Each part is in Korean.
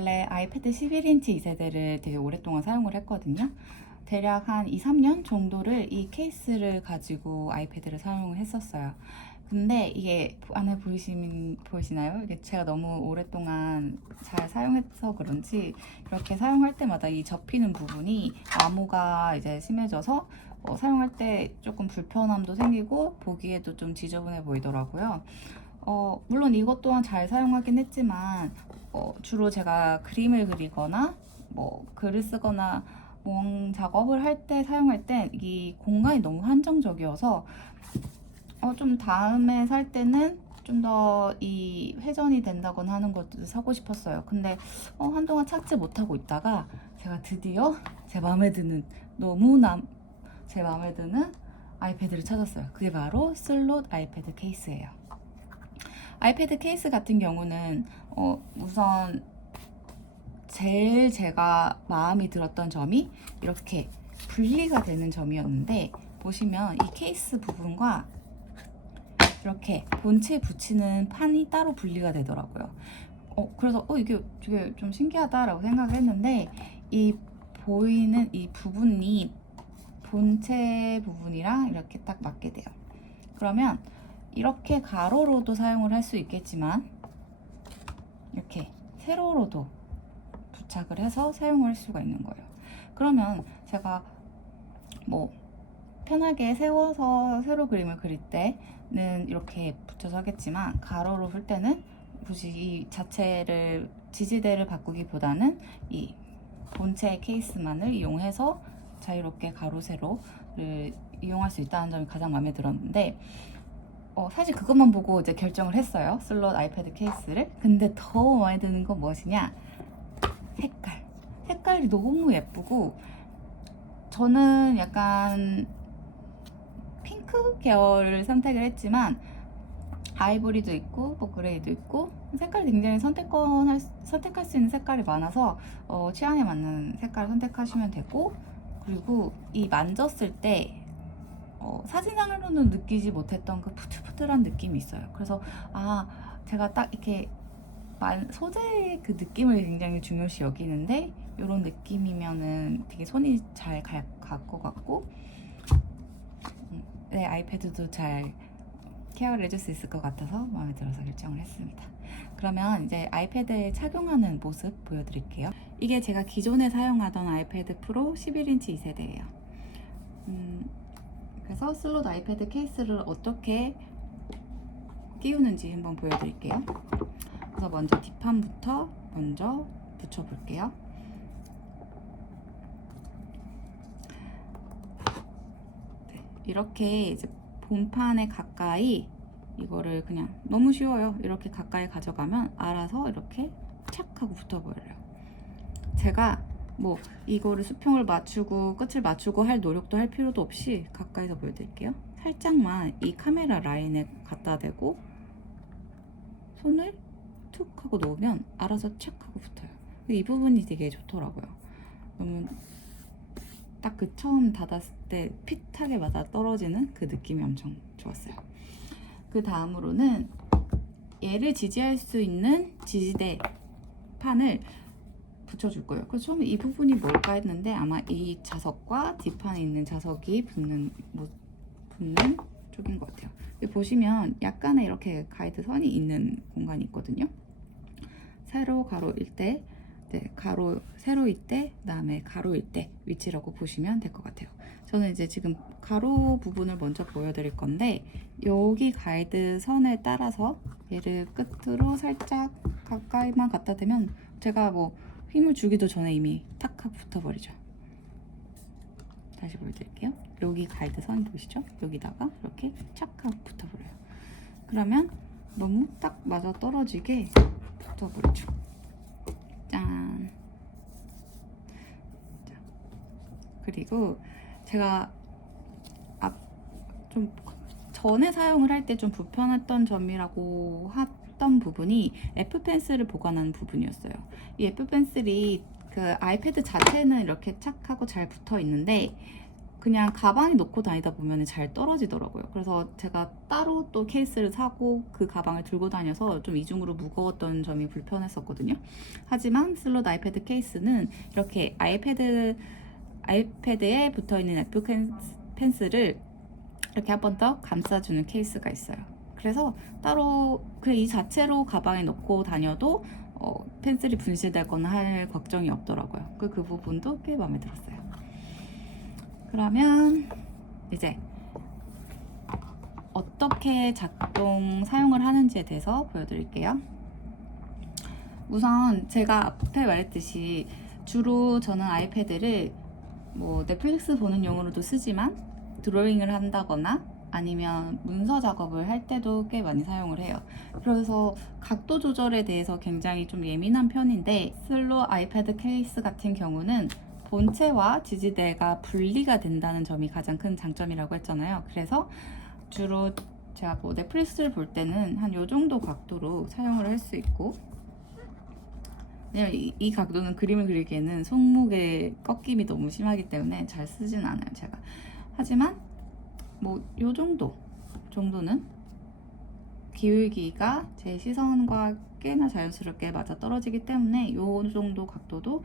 원래 아이패드 11인치 2세대를 되게 오랫동안 사용을 했거든요. 대략 한 2, 3년 정도를 이 케이스를 가지고 아이패드를 사용을 했었어요. 근데 이게 안에 보이시나요? 이게 제가 너무 오랫동안 잘 사용해서 그런지 이렇게 사용할 때마다 이 접히는 부분이 마모가 이제 심해져서 사용할 때 조금 불편함도 생기고 보기에도 좀 지저분해 보이더라고요. 물론 이것 또한 잘 사용하긴 했지만 주로 제가 그림을 그리거나 뭐 글을 쓰거나 모형 작업을 할 때 사용할 땐 이 공간이 너무 한정적이어서 좀 다음에 살 때는 좀 더 이 회전이 된다거나 하는 것도 사고 싶었어요. 근데 한동안 찾지 못하고 있다가 제가 드디어 제 마음에 드는 제 마음에 드는 아이패드를 찾았어요. 그게 바로 슬롯 아이패드 케이스예요. 아이패드 케이스 같은 경우는 우선 제일 제가 마음이 들었던 점이 이렇게 분리가 되는 점이었는데, 보시면 이 케이스 부분과 이렇게 본체에 붙이는 판이 따로 분리가 되더라고요. 그래서 이게 되게 좀 신기하다라고 생각을 했는데, 이 보이는 이 부분이 본체 부분이랑 이렇게 딱 맞게 돼요. 그러면 이렇게 가로로도 사용을 할 수 있겠지만 이렇게 세로로도 부착을 해서 사용할 수가 있는 거예요. 그러면 제가 뭐 편하게 세워서 세로 그림을 그릴 때는 이렇게 붙여서 하겠지만, 가로로 풀 때는 굳이 이 자체를 지지대를 바꾸기보다는 이 본체 케이스만을 이용해서 자유롭게 가로 세로를 이용할 수 있다는 점이 가장 마음에 들었는데, 사실 그것만 보고 이제 결정을 했어요. 슬롯 아이패드 케이스를. 근데 더 마음에 드는 건 무엇이냐? 색깔이 너무 예쁘고, 저는 약간 핑크 계열을 선택을 했지만 아이보리도 있고 뭐 그레이도 있고 색깔이 굉장히 선택할 수 있는 색깔이 많아서 취향에 맞는 색깔을 선택하시면 되고, 그리고 이 만졌을 때 사진상으로는 느끼지 못했던 그 푸들푸들한 느낌이 있어요. 그래서 제가 딱 이렇게 소재의 그 느낌을 굉장히 중요시 여기는데, 이런 느낌이면은 되게 손이 잘 갈 것 같고, 네, 아이패드도 잘 케어를 해줄 수 있을 것 같아서 마음에 들어서 결정을 했습니다. 그러면 이제 아이패드에 착용하는 모습 보여드릴게요. 이게 제가 기존에 사용하던 아이패드 프로 11인치 2세대예요. 그래서 슬롯 아이패드 케이스를 어떻게 끼우는지 한번 보여드릴게요. 그래서 먼저 뒷판부터 먼저 붙여볼게요. 네, 이렇게 이제 본판에 가까이 이거를 그냥 너무 쉬워요. 이렇게 가까이 가져가면 알아서 이렇게 착 하고 붙어버려요. 제가 뭐 이거를 수평을 맞추고 끝을 맞추고 할 노력도 할 필요도 없이 가까이서 보여드릴게요. 살짝만 이 카메라 라인에 갖다 대고 손을 툭 하고 놓으면 알아서 착 하고 붙어요. 이 부분이 되게 좋더라고요. 너무 딱 그 처음 닫았을 때 핏하게 맞아 떨어지는 그 느낌이 엄청 좋았어요. 그 다음으로는 얘를 지지할 수 있는 지지대 판을 붙여줄 거예요. 그래서 처음에 이 부분이 뭘까 했는데, 아마 이 자석과 뒷판에 있는 자석이 붙는 쪽인 것 같아요. 여기 보시면 약간의 이렇게 가이드 선이 있는 공간이 있거든요. 세로 가로일 때, 네, 세로일 때, 그다음에 가로일 때 위치라고 보시면 될 것 같아요. 저는 이제 지금 가로 부분을 먼저 보여드릴 건데, 여기 가이드 선에 따라서 얘를 끝으로 살짝 가까이만 갖다 대면 제가 뭐 힘을 주기도 전에 이미 탁 하고 붙어버리죠. 다시 보여드릴게요. 여기 가이드 선 보시죠? 여기다가 이렇게 착 하고 붙어버려요. 그러면 너무 딱 맞아 떨어지게 붙어버리죠. 짠. 그리고 제가 좀 전에 사용을 할 때 좀 불편했던 점이라고 했던 부분이 애플 펜슬을 보관하는 부분이었어요. 이 애플 펜슬이 그 아이패드 자체는 이렇게 착 하고 잘 붙어 있는데, 그냥 가방에 넣고 다니다 보면 잘 떨어지더라고요. 그래서 제가 따로 또 케이스를 사고 그 가방을 들고 다녀서 좀 이중으로 무거웠던 점이 불편했었거든요. 하지만 슬롯 아이패드 케이스는 이렇게 아이패드에 붙어있는 애플 펜슬을 이렇게 한 번 더 감싸주는 케이스가 있어요. 그래서 따로 그냥 이 자체로 가방에 넣고 다녀도 펜슬이 분실되거나 할 걱정이 없더라고요. 그 부분도 꽤 마음에 들었어요. 그러면 이제 어떻게 작동 사용을 하는지에 대해서 보여드릴게요. 우선 제가 앞에 말했듯이 주로 저는 아이패드를 뭐 넷플릭스 보는 용으로도 쓰지만 드로잉을 한다거나 아니면 문서 작업을 할 때도 꽤 많이 사용을 해요. 그래서 각도 조절에 대해서 굉장히 좀 예민한 편인데 슬롯 아이패드 케이스 같은 경우는 본체와 지지대가 분리가 된다는 점이 가장 큰 장점이라고 했잖아요. 그래서 주로 제가 뭐 넷플릭스를 볼 때는 한 요 정도 각도로 사용을 할 수 있고, 왜냐면 이 각도는 그림을 그리기에는 손목의 꺾임이 너무 심하기 때문에 잘 쓰진 않아요, 제가. 하지만 뭐 요 정도는 기울기가 제 시선과 꽤나 자연스럽게 맞아 떨어지기 때문에 요 정도 각도도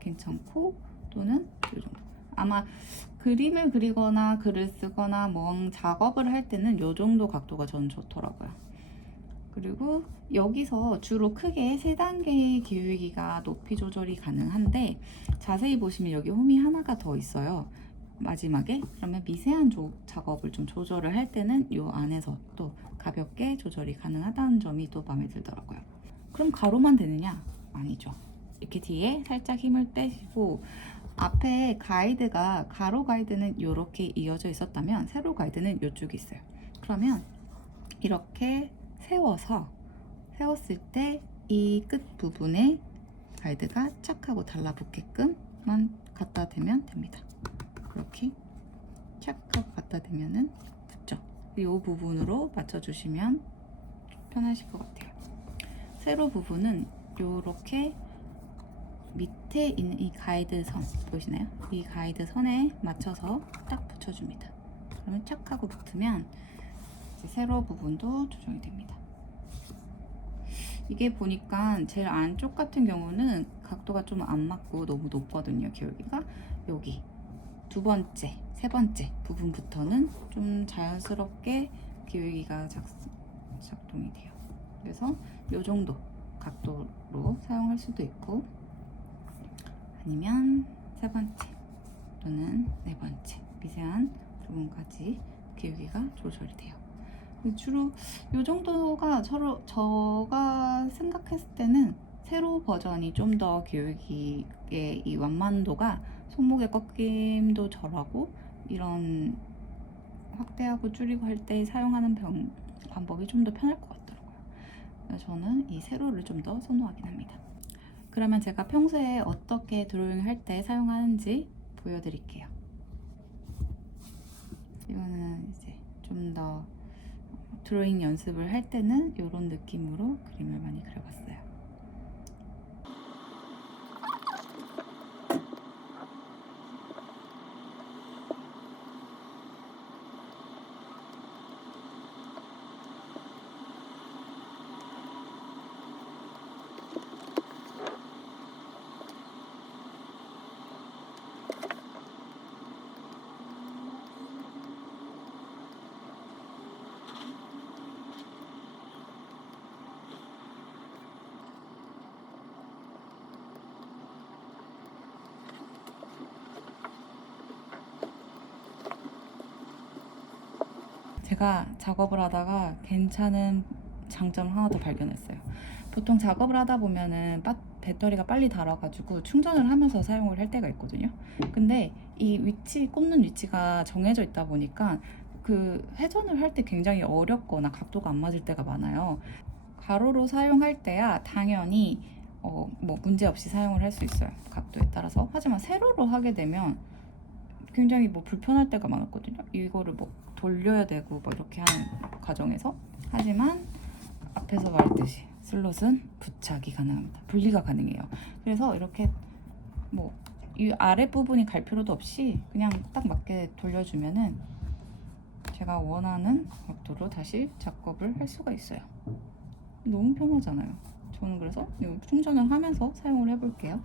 괜찮고, 또는 요 정도. 아마 그림을 그리거나 글을 쓰거나 뭐 작업을 할 때는 요 정도 각도가 전 좋더라고요. 그리고 여기서 주로 크게 3단계의 기울기가 높이 조절이 가능한데, 자세히 보시면 여기 홈이 하나가 더 있어요, 마지막에. 그러면 미세한 작업을 좀 조절을 할 때는 이 안에서 또 가볍게 조절이 가능하다는 점이 또 마음에 들더라고요. 그럼 가로만 되느냐? 아니죠. 이렇게 뒤에 살짝 힘을 빼시고, 앞에 가이드가 가로 가이드는 이렇게 이어져 있었다면 세로 가이드는 이쪽에 있어요. 그러면 이렇게 세웠을 때 이 끝 부분에 가이드가 착 하고 달라붙게끔만 갖다 대면 됩니다. 그렇게 착 하고 갖다 대면은 붙죠. 이 부분으로 맞춰주시면 편하실 것 같아요. 세로 부분은 이렇게 밑에 있는 이 가이드 선 보이시나요? 이 가이드 선에 맞춰서 딱 붙여줍니다. 그러면 착 하고 붙으면 이제 세로 부분도 조정이 됩니다. 이게 보니까 제일 안쪽 같은 경우는 각도가 좀 안 맞고 너무 높거든요, 기울기가. 여기 두 번째, 세 번째 부분부터는 좀 자연스럽게 기울기가 작동이 돼요. 그래서 이 정도 각도로 사용할 수도 있고, 아니면 세 번째 또는 네 번째 미세한 부분까지 기울기가 조절이 돼요. 주로 이 정도가 제가 생각했을 때는 세로 버전이 좀 더 기울기의 이 완만도가 손목의 꺾임도 덜하고 이런 확대하고 줄이고 할 때 사용하는 방법이 좀 더 편할 것 같더라고요. 그래서 저는 이 세로를 좀 더 선호하긴 합니다. 그러면 제가 평소에 어떻게 드로잉 할 때 사용하는지 보여드릴게요. 이거는 이제 좀 더 드로잉 연습을 할 때는 이런 느낌으로 그림을 많이 그려봤어요. 제가 작업을 하다가 괜찮은 장점을 하나 더 발견했어요. 보통 작업을 하다 보면은 배터리가 빨리 닳아가지고 충전을 하면서 사용을 할 때가 있거든요. 근데 이 꽂는 위치가 정해져 있다 보니까 그 회전을 할 때 굉장히 어렵거나 각도가 안 맞을 때가 많아요. 가로로 사용할 때야 당연히 뭐 문제 없이 사용을 할 수 있어요, 각도에 따라서. 하지만 세로로 하게 되면 굉장히 불편할 때가 많았거든요. 이거를 돌려야 되고 이렇게 하는 과정에서. 하지만 앞에서 말했듯이 슬롯은 부착이 가능합니다. 분리가 가능해요. 그래서 이렇게 이 아랫부분이 갈 필요도 없이 그냥 딱 맞게 돌려주면은 제가 원하는 각도로 다시 작업을 할 수가 있어요. 너무 편하잖아요. 저는 그래서 이거 충전을 하면서 사용을 해볼게요.